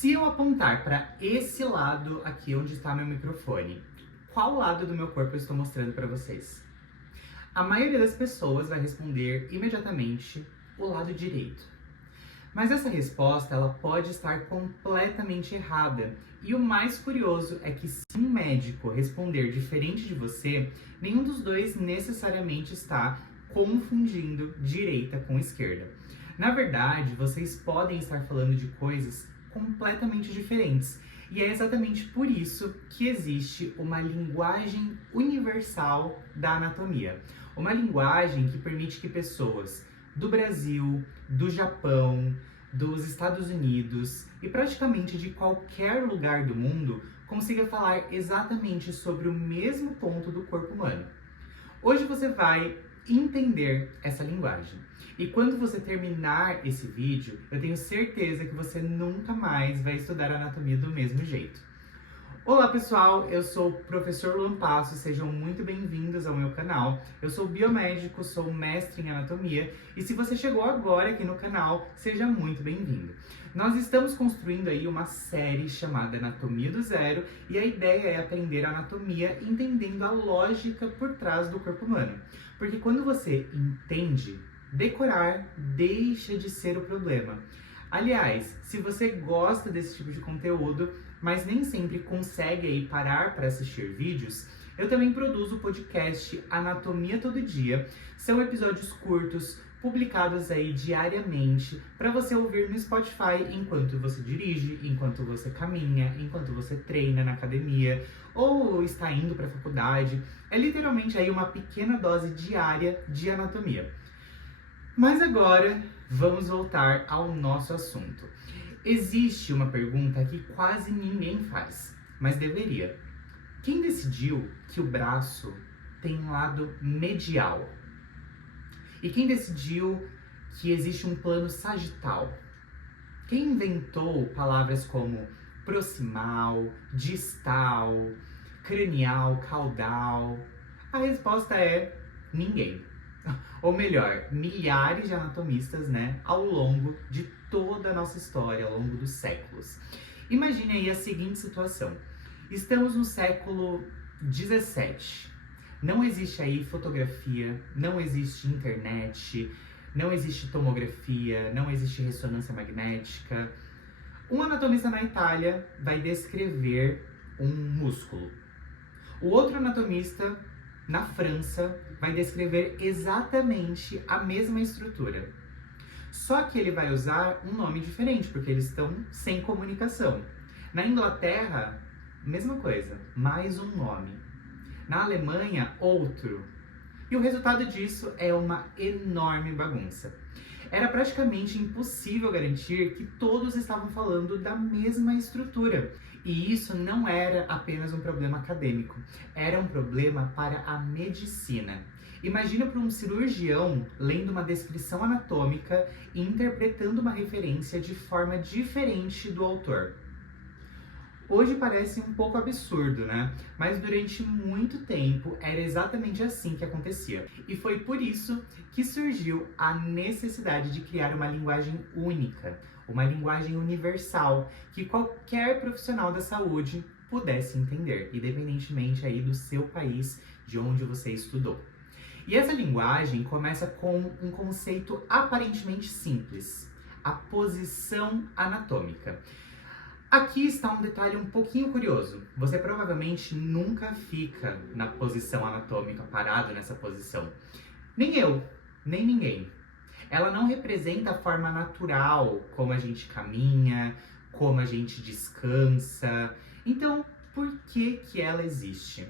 Se eu apontar para esse lado aqui onde está meu microfone, qual lado do meu corpo eu estou mostrando para vocês? A maioria das pessoas vai responder imediatamente o lado direito. Mas essa resposta ela pode estar completamente errada. E o mais curioso é que se um médico responder diferente de você, nenhum dos dois necessariamente está confundindo direita com esquerda. Na verdade, vocês podem estar falando de coisas completamente diferentes. E é exatamente por isso que existe uma linguagem universal da anatomia. Uma linguagem que permite que pessoas do Brasil, do Japão, dos Estados Unidos e praticamente de qualquer lugar do mundo consiga falar exatamente sobre o mesmo ponto do corpo humano. Hoje você vai entender essa linguagem. E quando você terminar esse vídeo, eu tenho certeza que você nunca mais vai estudar anatomia do mesmo jeito. Olá pessoal, eu sou o professor Luan Passos, sejam muito bem-vindos ao meu canal. Eu sou biomédico, sou mestre em anatomia e se você chegou agora aqui no canal, seja muito bem-vindo. Nós estamos construindo aí uma série chamada Anatomia do Zero e a ideia é aprender anatomia entendendo a lógica por trás do corpo humano. Porque quando você entende, decorar deixa de ser o problema. Aliás, se você gosta desse tipo de conteúdo, mas nem sempre consegue aí parar para assistir vídeos, eu também produzo o podcast Anatomia Todo Dia. São episódios curtos, publicados aí diariamente, para você ouvir no Spotify enquanto você dirige, enquanto você caminha, enquanto você treina na academia, ou está indo para a faculdade. É literalmente aí uma pequena dose diária de anatomia. Mas agora, vamos voltar ao nosso assunto. Existe uma pergunta que quase ninguém faz, mas deveria. Quem decidiu que o braço tem um lado medial? E quem decidiu que existe um plano sagital? Quem inventou palavras como proximal, distal, cranial, caudal? A resposta é ninguém. Ou melhor, milhares de anatomistas, ao longo de toda a nossa história, ao longo dos séculos. Imagine aí a seguinte situação. Estamos no século 17. Não existe aí fotografia, não existe internet, não existe tomografia, não existe ressonância magnética. Um anatomista na Itália vai descrever um músculo. O outro anatomista na França vai descrever exatamente a mesma estrutura. Só que ele vai usar um nome diferente, porque eles estão sem comunicação. Na Inglaterra, mesma coisa, mais um nome. Na Alemanha, outro. E o resultado disso é uma enorme bagunça. Era praticamente impossível garantir que todos estavam falando da mesma estrutura. E isso não era apenas um problema acadêmico, era um problema para a medicina. Imagina para um cirurgião lendo uma descrição anatômica e interpretando uma referência de forma diferente do autor. Hoje parece um pouco absurdo, Mas durante muito tempo era exatamente assim que acontecia. E foi por isso que surgiu a necessidade de criar uma linguagem única, uma linguagem universal, que qualquer profissional da saúde pudesse entender, independentemente aí do seu país, de onde você estudou. E essa linguagem começa com um conceito aparentemente simples, a posição anatômica. Aqui está um detalhe um pouquinho curioso. Você provavelmente nunca fica na posição anatômica, parado nessa posição. Nem eu, nem ninguém. Ela não representa a forma natural, como a gente caminha, como a gente descansa. Então, por que ela existe?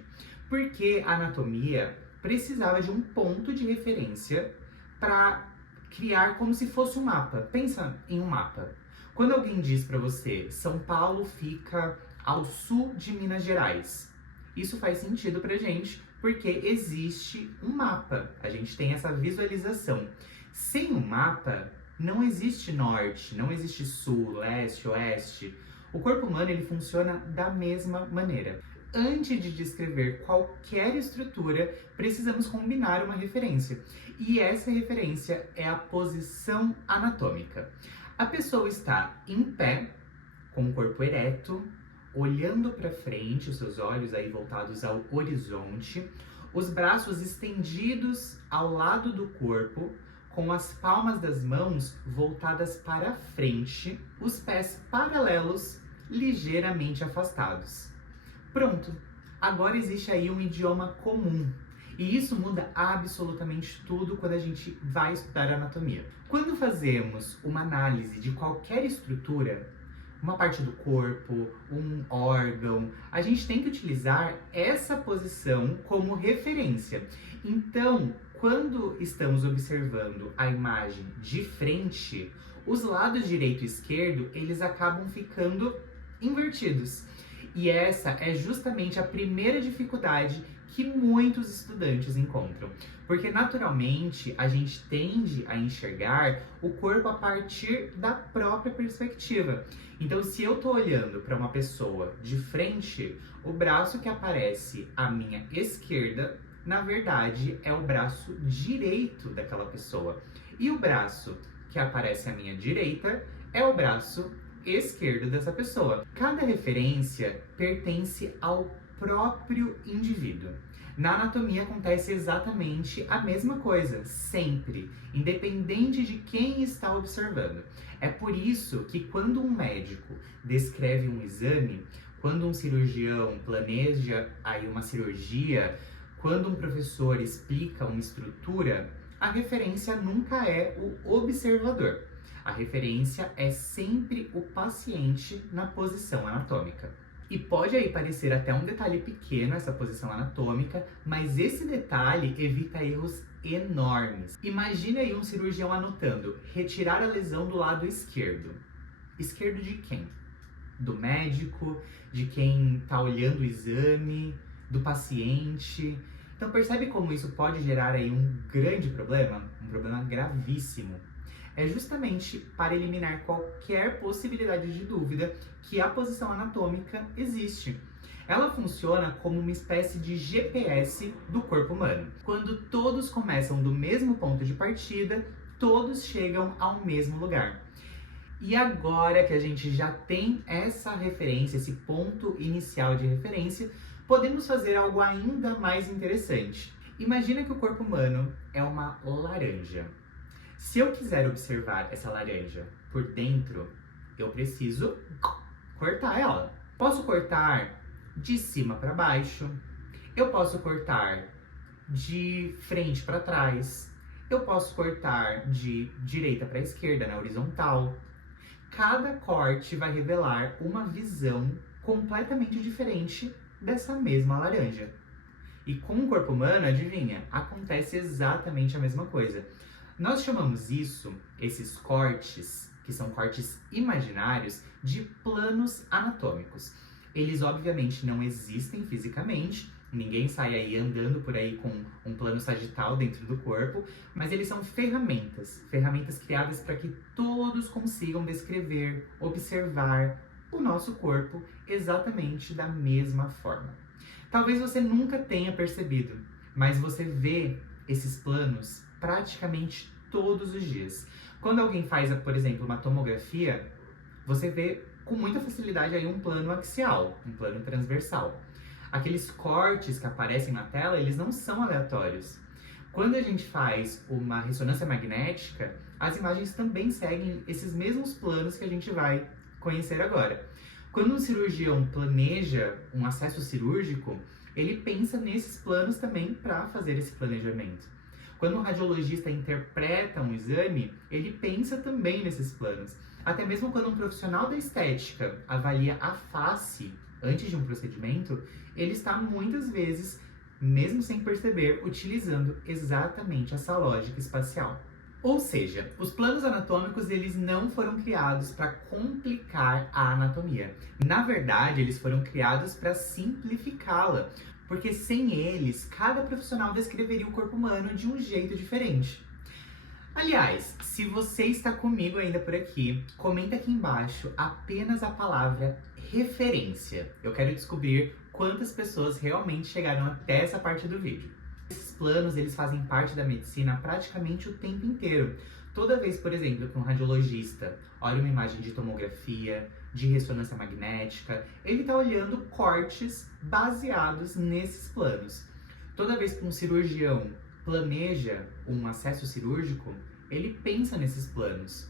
Porque a anatomia precisava de um ponto de referência para criar como se fosse um mapa. Pensa em um mapa. Quando alguém diz para você, São Paulo fica ao sul de Minas Gerais, isso faz sentido pra gente, porque existe um mapa, a gente tem essa visualização. Sem um mapa, não existe norte, não existe sul, leste, oeste. O corpo humano ele funciona da mesma maneira. Antes de descrever qualquer estrutura, precisamos combinar uma referência. E essa referência é a posição anatômica. A pessoa está em pé, com o corpo ereto, olhando para frente, os seus olhos aí voltados ao horizonte, os braços estendidos ao lado do corpo, com as palmas das mãos voltadas para frente, os pés paralelos, ligeiramente afastados. Pronto! Agora existe aí um idioma comum. E isso muda absolutamente tudo quando a gente vai estudar anatomia. Quando fazemos uma análise de qualquer estrutura, uma parte do corpo, um órgão, a gente tem que utilizar essa posição como referência. Então, quando estamos observando a imagem de frente, os lados direito e esquerdo, eles acabam ficando invertidos. E essa é justamente a primeira dificuldade que muitos estudantes encontram. Porque naturalmente a gente tende a enxergar o corpo a partir da própria perspectiva. Então, se eu tô olhando para uma pessoa de frente, o braço que aparece à minha esquerda, na verdade, é o braço direito daquela pessoa. E o braço que aparece à minha direita é o braço esquerdo dessa pessoa. Cada referência pertence ao próprio indivíduo. Na anatomia acontece exatamente a mesma coisa, sempre, independente de quem está observando. É por isso que quando um médico descreve um exame, quando um cirurgião planeja aí uma cirurgia, quando um professor explica uma estrutura, a referência nunca é o observador. A referência é sempre o paciente na posição anatômica. E pode aí parecer até um detalhe pequeno essa posição anatômica, mas esse detalhe evita erros enormes. Imagine aí um cirurgião anotando: retirar a lesão do lado esquerdo. Esquerdo de quem? Do médico, de quem está olhando o exame, do paciente. Então percebe como isso pode gerar aí um grande problema? Um problema gravíssimo. É justamente para eliminar qualquer possibilidade de dúvida que a posição anatômica existe. Ela funciona como uma espécie de GPS do corpo humano. Quando todos começam do mesmo ponto de partida, todos chegam ao mesmo lugar. E agora que a gente já tem essa referência, esse ponto inicial de referência, podemos fazer algo ainda mais interessante. Imagina que o corpo humano é uma laranja. Se eu quiser observar essa laranja por dentro, eu preciso cortar ela. Posso cortar de cima para baixo, eu posso cortar de frente para trás, eu posso cortar de direita para esquerda, na horizontal. Cada corte vai revelar uma visão completamente diferente dessa mesma laranja. E com o corpo humano, adivinha, acontece exatamente a mesma coisa. Nós chamamos isso, esses cortes, que são cortes imaginários, de planos anatômicos. Eles obviamente não existem fisicamente, ninguém sai aí andando por aí com um plano sagital dentro do corpo, mas eles são ferramentas criadas para que todos consigam descrever, observar o nosso corpo exatamente da mesma forma. Talvez você nunca tenha percebido, mas você vê esses planos praticamente todos os dias. Quando alguém faz, por exemplo, uma tomografia, você vê com muita facilidade aí um plano axial, um plano transversal. Aqueles cortes que aparecem na tela, eles não são aleatórios. Quando a gente faz uma ressonância magnética, as imagens também seguem esses mesmos planos que a gente vai conhecer agora. Quando um cirurgião planeja um acesso cirúrgico, ele pensa nesses planos também para fazer esse planejamento. Quando um radiologista interpreta um exame, ele pensa também nesses planos. Até mesmo quando um profissional da estética avalia a face antes de um procedimento, ele está muitas vezes, mesmo sem perceber, utilizando exatamente essa lógica espacial. Ou seja, os planos anatômicos eles não foram criados para complicar a anatomia. Na verdade, eles foram criados para simplificá-la, porque sem eles, cada profissional descreveria o corpo humano de um jeito diferente. Aliás, se você está comigo ainda por aqui, comenta aqui embaixo apenas a palavra referência. Eu quero descobrir quantas pessoas realmente chegaram até essa parte do vídeo. Esses planos, eles fazem parte da medicina praticamente o tempo inteiro. Toda vez, por exemplo, que um radiologista olha uma imagem de tomografia, de ressonância magnética, ele está olhando cortes baseados nesses planos. Toda vez que um cirurgião planeja um acesso cirúrgico, ele pensa nesses planos.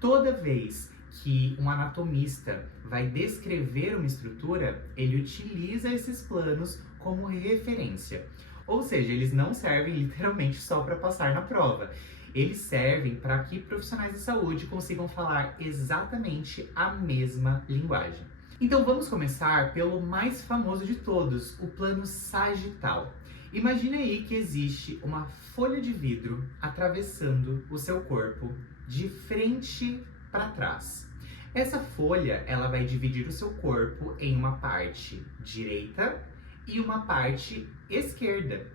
Toda vez que um anatomista vai descrever uma estrutura, ele utiliza esses planos como referência. Ou seja, eles não servem literalmente só para passar na prova. Eles servem para que profissionais de saúde consigam falar exatamente a mesma linguagem. Então vamos começar pelo mais famoso de todos, o plano sagital. Imagine aí que existe uma folha de vidro atravessando o seu corpo de frente para trás. Essa folha, ela vai dividir o seu corpo em uma parte direita e uma parte esquerda.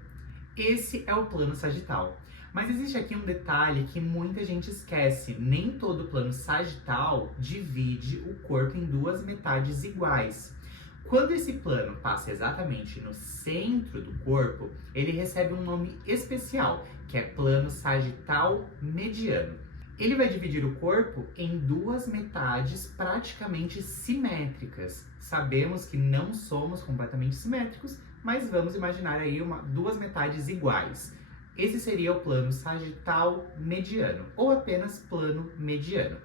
Esse é o plano sagital. Mas existe aqui um detalhe que muita gente esquece. Nem todo plano sagital divide o corpo em duas metades iguais. Quando esse plano passa exatamente no centro do corpo, ele recebe um nome especial, que é plano sagital mediano. Ele vai dividir o corpo em duas metades praticamente simétricas. Sabemos que não somos completamente simétricos, mas vamos imaginar aí duas metades iguais. Esse seria o plano sagital mediano, ou apenas plano mediano.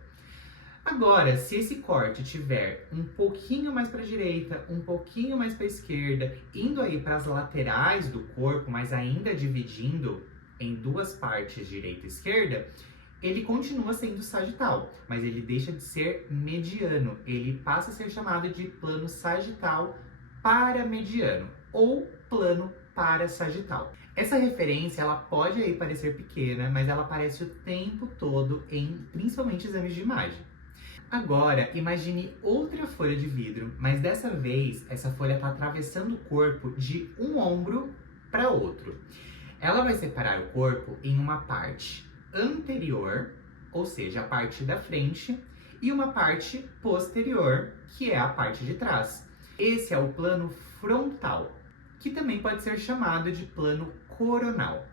Agora, se esse corte tiver um pouquinho mais para a direita, um pouquinho mais para a esquerda, indo aí para as laterais do corpo, mas ainda dividindo em duas partes, direita e esquerda, ele continua sendo sagital, mas ele deixa de ser mediano. Ele passa a ser chamado de plano sagital paramediano ou plano parasagital. Essa referência, ela pode aí parecer pequena, mas ela aparece o tempo todo em principalmente exames de imagem. Agora, imagine outra folha de vidro, mas dessa vez essa folha está atravessando o corpo de um ombro para outro. Ela vai separar o corpo em uma parte anterior, ou seja, a parte da frente, e uma parte posterior, que é a parte de trás. Esse é o plano frontal, que também pode ser chamado de plano coronal.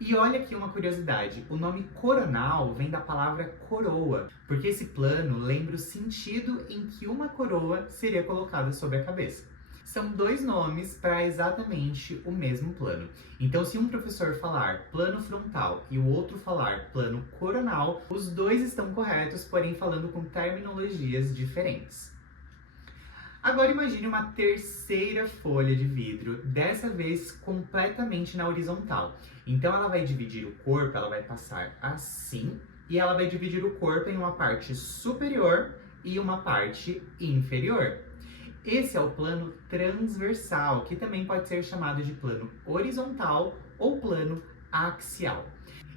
E olha aqui uma curiosidade, o nome coronal vem da palavra coroa, porque esse plano lembra o sentido em que uma coroa seria colocada sobre a cabeça. São dois nomes para exatamente o mesmo plano. Então, se um professor falar plano frontal e o outro falar plano coronal, os dois estão corretos, porém falando com terminologias diferentes. Agora imagine uma terceira folha de vidro, dessa vez completamente na horizontal. Então ela vai dividir o corpo, ela vai passar assim, e ela vai dividir o corpo em uma parte superior e uma parte inferior. Esse é o plano transversal, que também pode ser chamado de plano horizontal ou plano axial.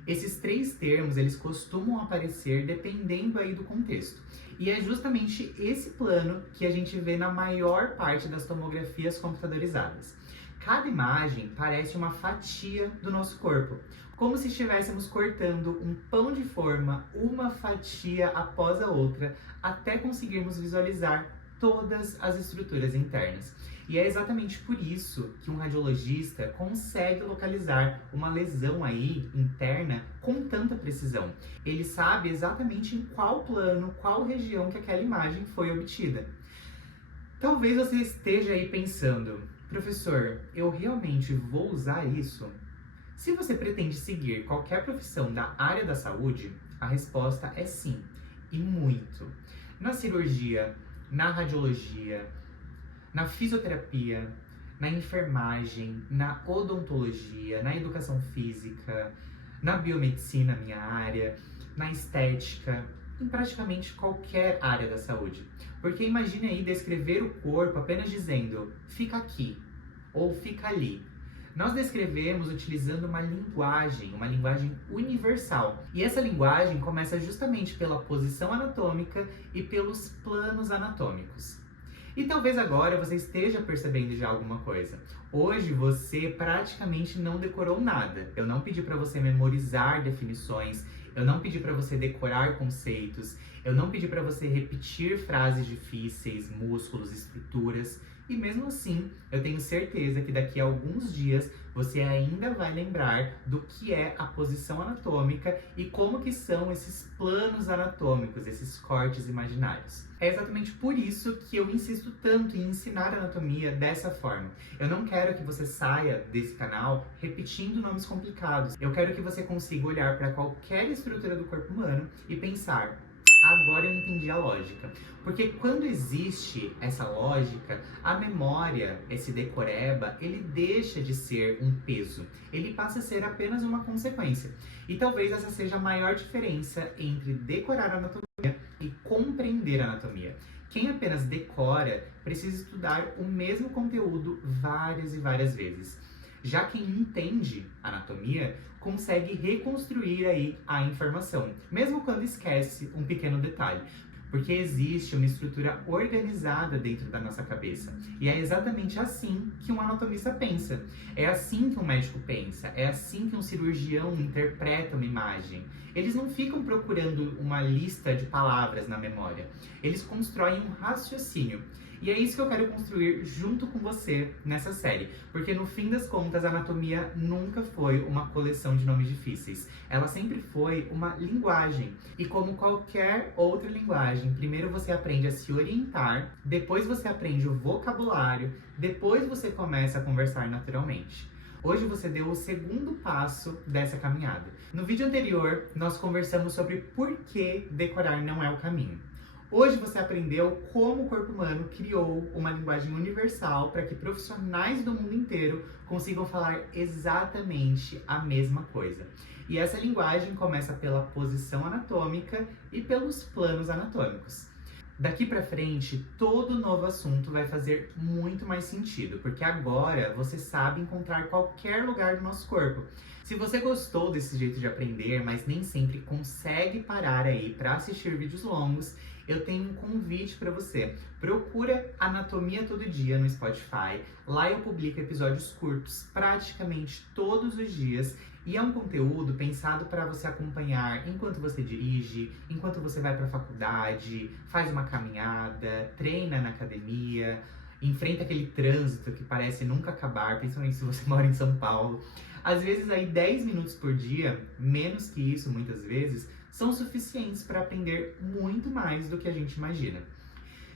Esses três termos, eles costumam aparecer dependendo aí do contexto. E é justamente esse plano que a gente vê na maior parte das tomografias computadorizadas. Cada imagem parece uma fatia do nosso corpo, como se estivéssemos cortando um pão de forma, uma fatia após a outra, até conseguirmos visualizar todas as estruturas internas. E é exatamente por isso que um radiologista consegue localizar uma lesão aí interna com tanta precisão. Ele sabe exatamente em qual plano, qual região que aquela imagem foi obtida. Talvez você esteja aí pensando, professor, eu realmente vou usar isso? Se você pretende seguir qualquer profissão da área da saúde, a resposta é sim, e muito. Na cirurgia, na radiologia, na fisioterapia, na enfermagem, na odontologia, na educação física, na biomedicina, minha área, na estética, em praticamente qualquer área da saúde. Porque imagine aí descrever o corpo apenas dizendo, fica aqui, ou fica ali. Nós descrevemos utilizando uma linguagem universal. E essa linguagem começa justamente pela posição anatômica e pelos planos anatômicos. E talvez agora você esteja percebendo já alguma coisa. Hoje você praticamente não decorou nada. Eu não pedi para você memorizar definições, eu não pedi para você decorar conceitos. Eu não pedi para você repetir frases difíceis, músculos, estruturas. E mesmo assim, eu tenho certeza que daqui a alguns dias você ainda vai lembrar do que é a posição anatômica e como que são esses planos anatômicos, esses cortes imaginários. É exatamente por isso que eu insisto tanto em ensinar anatomia dessa forma. Eu não quero que você saia desse canal repetindo nomes complicados. Eu quero que você consiga olhar para qualquer estrutura do corpo humano e pensar: agora eu entendi a lógica. Porque quando existe essa lógica, a memória, esse decoreba, ele deixa de ser um peso. Ele passa a ser apenas uma consequência. E talvez essa seja a maior diferença entre decorar a anatomia e compreender a anatomia. Quem apenas decora precisa estudar o mesmo conteúdo várias e várias vezes. Já quem entende anatomia consegue reconstruir aí a informação, mesmo quando esquece um pequeno detalhe, porque existe uma estrutura organizada dentro da nossa cabeça. E é exatamente assim que um anatomista pensa, é assim que um médico pensa, é assim que um cirurgião interpreta uma imagem. Eles não ficam procurando uma lista de palavras na memória, eles constroem um raciocínio. E é isso que eu quero construir junto com você nessa série, porque no fim das contas a anatomia nunca foi uma coleção de nomes difíceis. Ela sempre foi uma linguagem. E como qualquer outra linguagem, primeiro você aprende a se orientar, depois você aprende o vocabulário, depois você começa a conversar naturalmente. Hoje você deu o segundo passo dessa caminhada. No vídeo anterior, nós conversamos sobre por que decorar não é o caminho. Hoje você aprendeu como o corpo humano criou uma linguagem universal para que profissionais do mundo inteiro consigam falar exatamente a mesma coisa. E essa linguagem começa pela posição anatômica e pelos planos anatômicos. Daqui para frente, todo novo assunto vai fazer muito mais sentido, porque agora você sabe encontrar qualquer lugar do nosso corpo. Se você gostou desse jeito de aprender, mas nem sempre consegue parar aí para assistir vídeos longos, eu tenho um convite para você. Procura Anatomia Todo Dia no Spotify. Lá eu publico episódios curtos, praticamente todos os dias. E é um conteúdo pensado para você acompanhar enquanto você dirige, enquanto você vai para a faculdade, faz uma caminhada, treina na academia, enfrenta aquele trânsito que parece nunca acabar, principalmente se você mora em São Paulo. Às vezes aí 10 minutos por dia, menos que isso muitas vezes, são suficientes para aprender muito mais do que a gente imagina.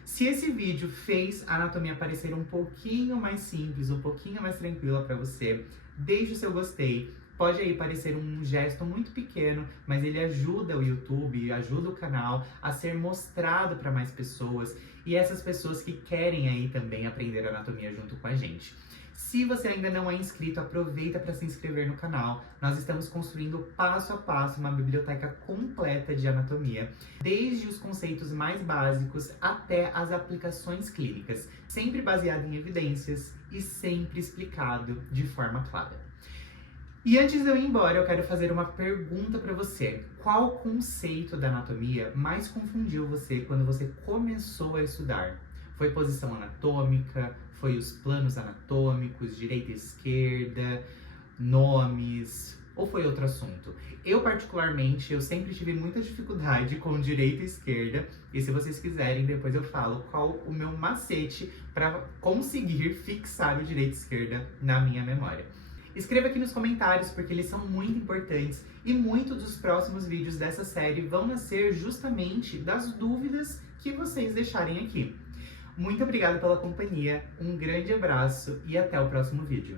Se esse vídeo fez a anatomia parecer um pouquinho mais simples, um pouquinho mais tranquila para você, deixe o seu gostei. Pode aí parecer um gesto muito pequeno, mas ele ajuda o YouTube, ajuda o canal a ser mostrado para mais pessoas e essas pessoas que querem aí também aprender anatomia junto com a gente. Se você ainda não é inscrito, aproveita para se inscrever no canal. Nós estamos construindo passo a passo uma biblioteca completa de anatomia, desde os conceitos mais básicos até as aplicações clínicas, sempre baseado em evidências e sempre explicado de forma clara. E antes de eu ir embora, eu quero fazer uma pergunta para você. Qual conceito da anatomia mais confundiu você quando você começou a estudar? Foi posição anatômica? Foi os planos anatômicos, direita e esquerda, nomes, ou foi outro assunto? Eu, particularmente, eu sempre tive muita dificuldade com direita e esquerda, e se vocês quiserem, depois eu falo qual o meu macete para conseguir fixar o direita e esquerda na minha memória. Escreva aqui nos comentários, porque eles são muito importantes, e muitos dos próximos vídeos dessa série vão nascer justamente das dúvidas que vocês deixarem aqui. Muito obrigada pela companhia, um grande abraço e até o próximo vídeo.